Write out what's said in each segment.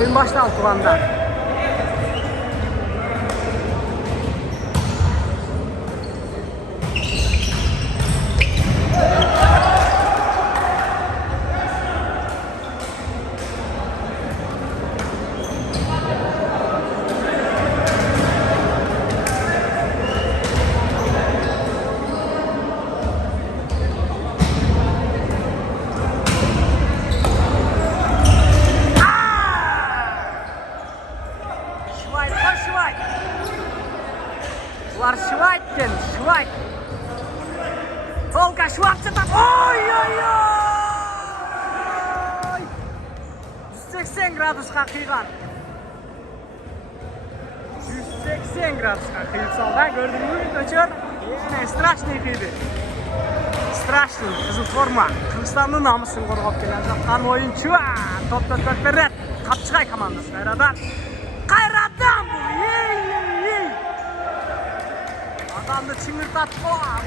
Oyun başlandı şu anda. Ular Şvayt ekan, Şvayt. Tolga Şvartsedan. Oy oy oy. 180 gradusga qiygan. 180 gradusga qiyib soldi. Ko'rdingmi, ko'char? Yana strashniy qiydi. Strashniy, qizil forma. Qirg'izistonning nomusini qo'rg'ab kelayotgan o'yinchi va top beradi. Qapchiqay komandasi qayradan. Qayradan bu. Adamda çimir tatlı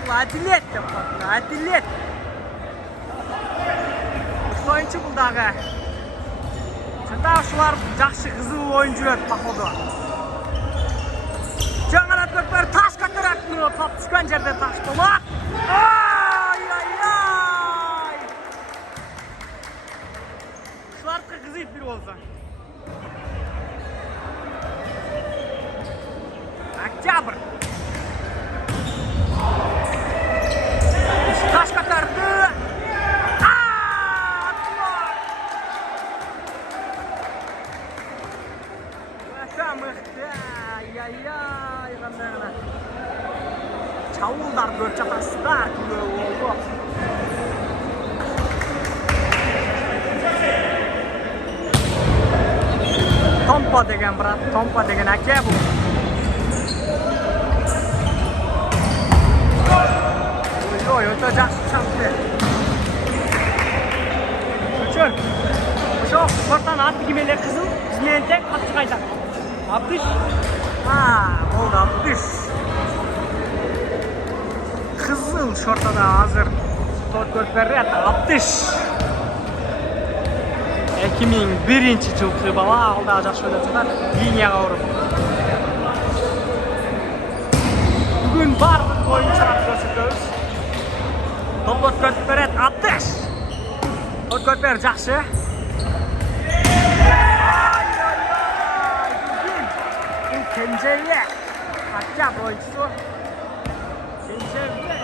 bu adilet yapmadı, adilet. Oyuncu buldağı. Şunda şular жақсы kızıl oyuncular pakodu. Жаңа көкпер таш көтеретін топ түскен жерде таш болады. Ай ай ай. Шуларды қызып бір болса. Октябрь. Taş katardı. Ay-ay-ay. Çavullar böyle çatasılar gibi oldu. Tompa degen brat, Tompa degen aka bu. Oy, o'ta yaxshi chiqdi. Uchun. O'sha sportdan atgimelar qizil, bizmenda qattiq qaytadi. Abdish. Ha, oldu Abdish. Qizil shortada hozir to'rt beradi Abdish. 2001-yil bala oldi yaxshi o'ynayapti. Liniyaga urib. Bugun barcha o'yinchilar ko'rsatamiz. To'p beradi Abdish. To'p ber yaxshi. Kenjeye. Hatta oyuncusu. Kenjeye.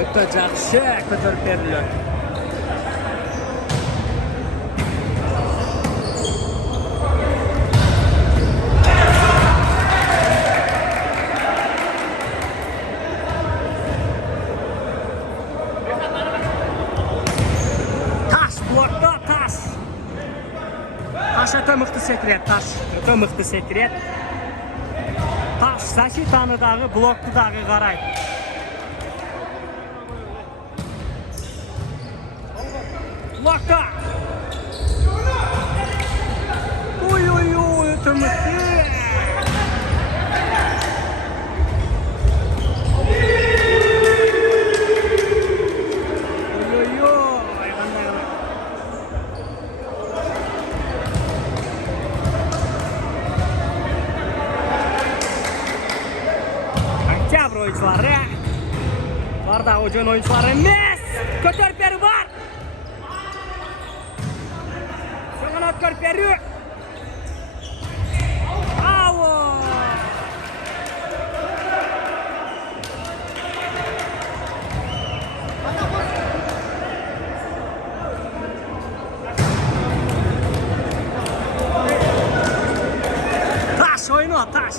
O'ta yaxshi ko'tarib berdilar. Taş blokda taş. Taş o'ta mıqti sekret, taş. O'ta mıqti sekret. Taş Sashitanidagi blokdagi qaraydi. Blokda. Oy oy oy, ötümüzdü. Oy oy oy, qanday qilib. Oktyabr oyunchilari. Barda o'yin oyunchilari emas. Ko'tarib berib bor. Корпорю. Ау! Taş oyunu, taş.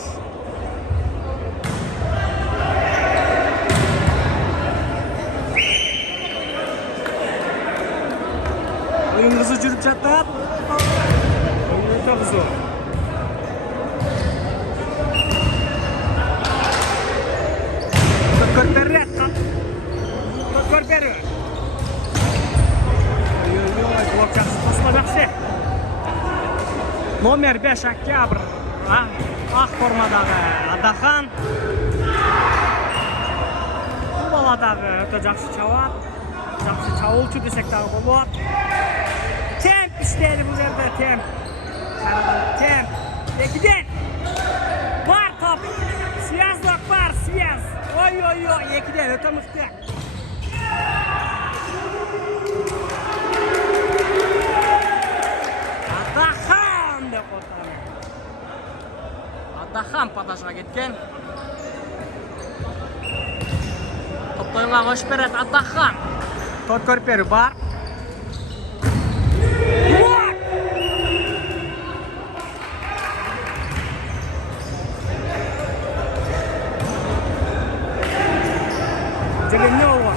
Oyun kızı жүріп жатат. Oyun kızı. Korperet. Номер 5 октябрь. Ақ формадағы Адахан. Бұл баладағы өте жақсы чабады. Жақсы чабуылшы десек тағы болады. Темп істеді бұл жерде, темп. Темп. Екіден. Бар топ. Сияздық бар, сияз. Ой-ой-ой, екіден өте мұқты. Адахан деп қотырым. Адахан паташыға кеткен. Топтойға қош берет Адахан. Тот көрпері бар. Зеленова.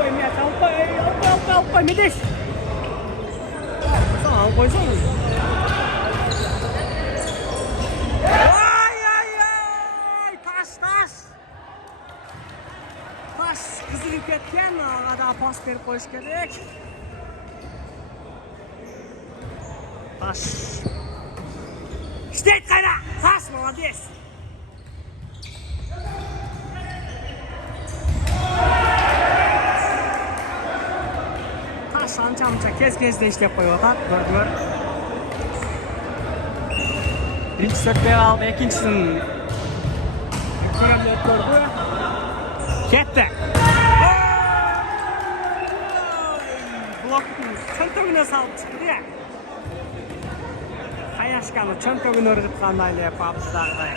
Ой, мяч, алпай, медиш. Алпайсың. Ой, таш. Таш қызылып кеткен, ағада пас беріп қойыш керек. Таш. Штейт қайда, таш, молодец. Таш анша кез-кезде іштеп қойып отады, көрдіңдер. Бірінші сөкпей қалды, екіншісін керемет көрді. Кетті. Блоктың чөнтөгіне салып шықты. Қаяшқаны чөнтөгіне өрдіп қандайлы пабыздағыдай.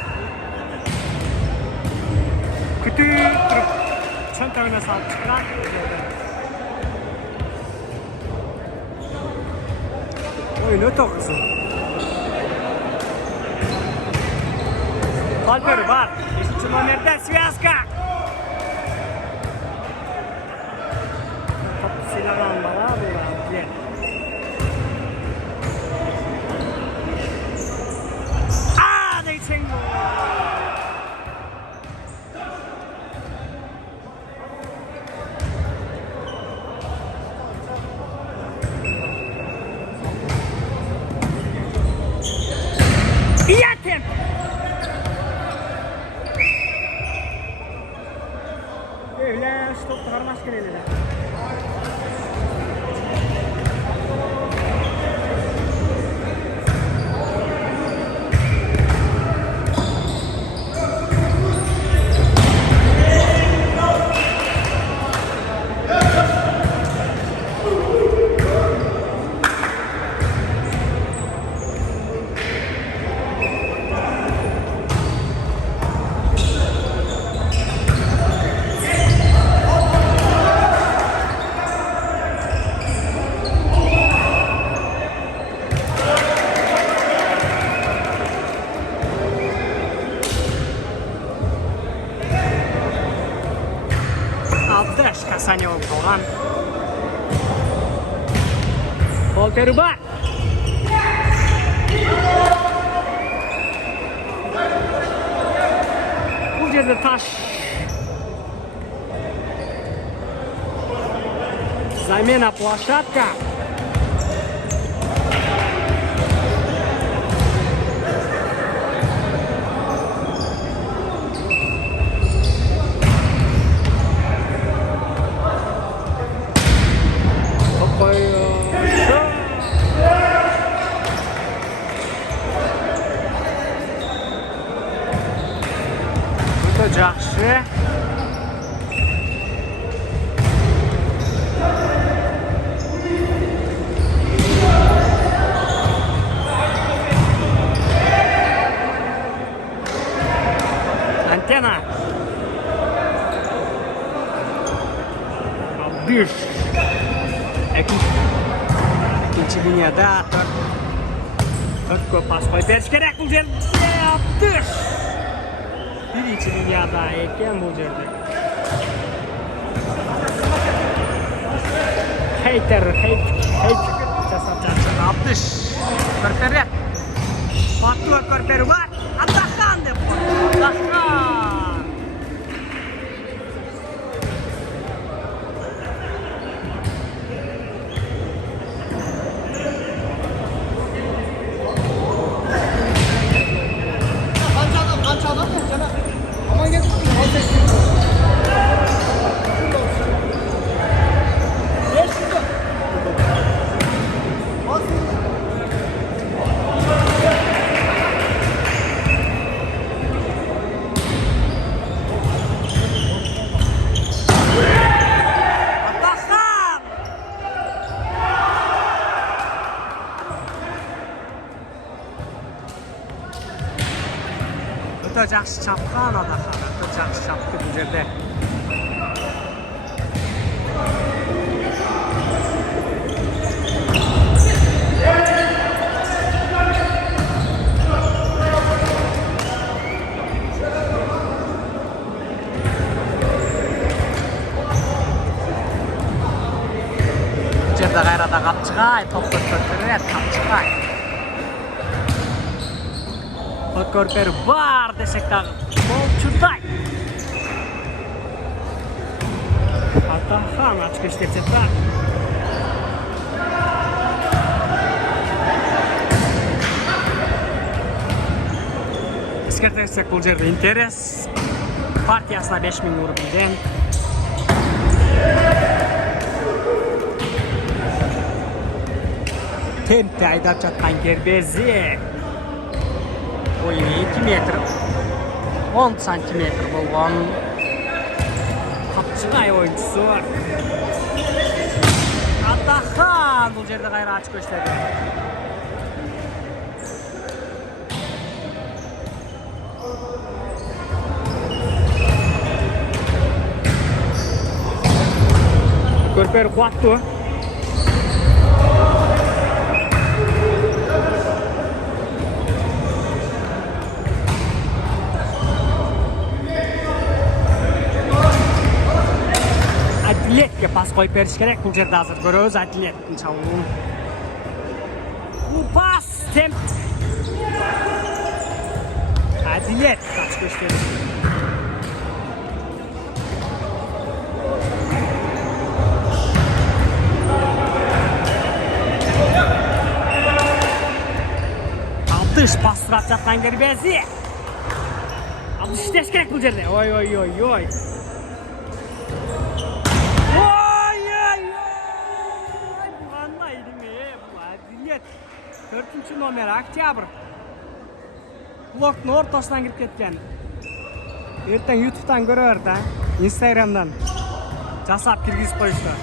Күтіп тұрып чөнтөгіне салып шыққан. Oyun öte kızım. Kalperi var. İşçi номерде связка. Top silahlan bana burada. Değişen gol. Yatem. Öyle stop çıkarmaz kereliler. Abdash kасание болып қалған. Болтері бар. Бұл жерде таш. Замена площадка. Жақсы. Антенна. Düş. İkinci liniyada dört pas koy beriş gerek bu жерде. Düş. Birinci liniyada eкен бұл жерде. Хейтер жасап жатыр. Абдыш. Көрпері. Фактуар көрпері бар. Адахан деп қой. Адахан. жақсы чапқан Адахан, өте жақсы чапты бұл жерде. Жерде қайрада Қапчығай, топты көтереді Қапчығай. Көрпері бар десек дағы болчудай. Адахан очко иштетет. Ескертсек бұл жерде интерес партиясына 5000 еуро берген. Темпте айдап жатқан Кербези. Ойы 2 метр 10 сантиметр болған Қапчығай ойыншысы. Адахан бұл жерде қайра очко иштеді. Көрпері қуатты. Әділетке пас қойып беріш керек. Бұл жерде азыр көрөз Әділеттің чабуылын. Бұл пас темп. Әділет очко иштеді. Абдыш пас сұрап жатқан Кербези. Абдыш іштеш керек бұл жерде. Ой. Төртінші номер Октябрь. Блоктың ортасынан кіріп кеткен. Ертең YouTube'дан көрер да, Instagram'дан жасап кіргізіп қойышты.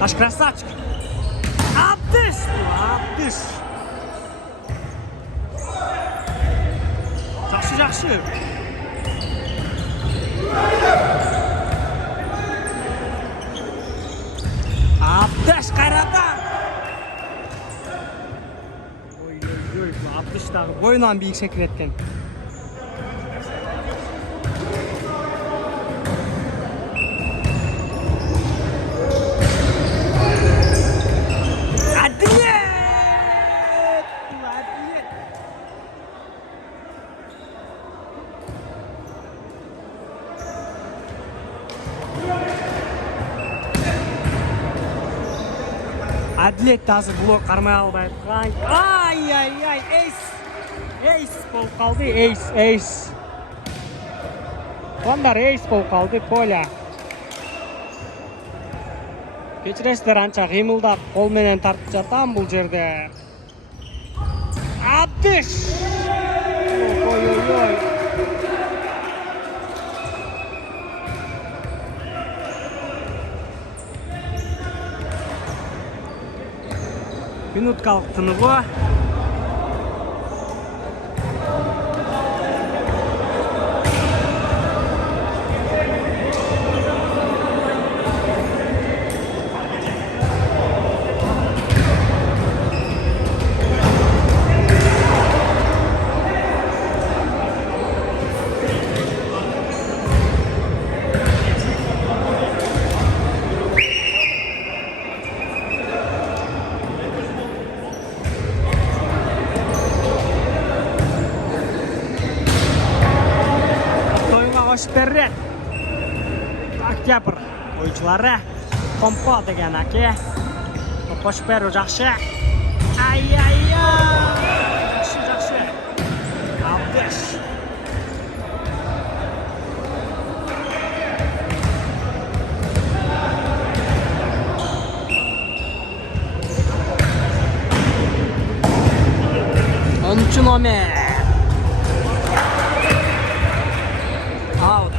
Аш красавчик. Абдыш. Жақсы. Абдыш қайрата. Ой. Абдыштағы бойынан биік секіреткен. Әділет азыр блок қармай алды айтқан. Ай, эйс болып қалды, эйс. Ондар эйс болып қалды, Поля. Кечіресіздер анша қимылдап, қолменен тартып жатам бұл жерде. Абдыш! Ой. Минуткалық тынығы. Берет Октябрь ойыншылары Компо деген әке қош беру жақсы. Жақсы. Абдыш номер. Аут.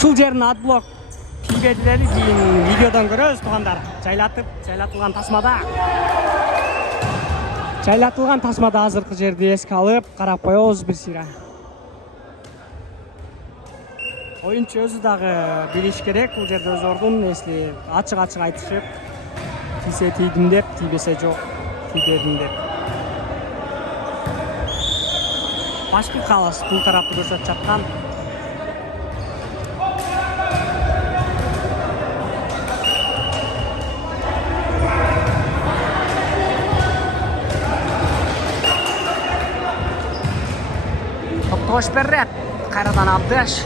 Шул жерін отблок кийбедилери кийин видеодон көрөбүз туугандар. Жайлатылган тасмада азыркы жерди эске алып карап коебуз бир сыйра. Оюнчу өзү дагы билиш керек, бул жерде өз ордун эсли ачык айтышып, тийсе тийдим деп, тийбесе жок, тийбедим деп. Башкы калас бул тарапты көрсөтүп жаткан. Тош берет, кайрадан Абдеш.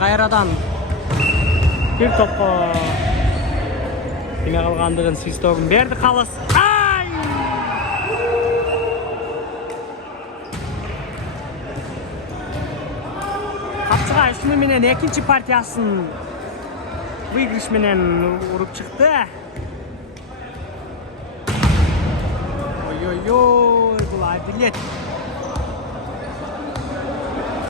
Кайрадан бир топко эме калгандыгын свистогун берди калыс. Капчыгай ушуну менен экинчи партиясын выигрыш менен уруп чыкты. Ой-ой-ой, бул адилет.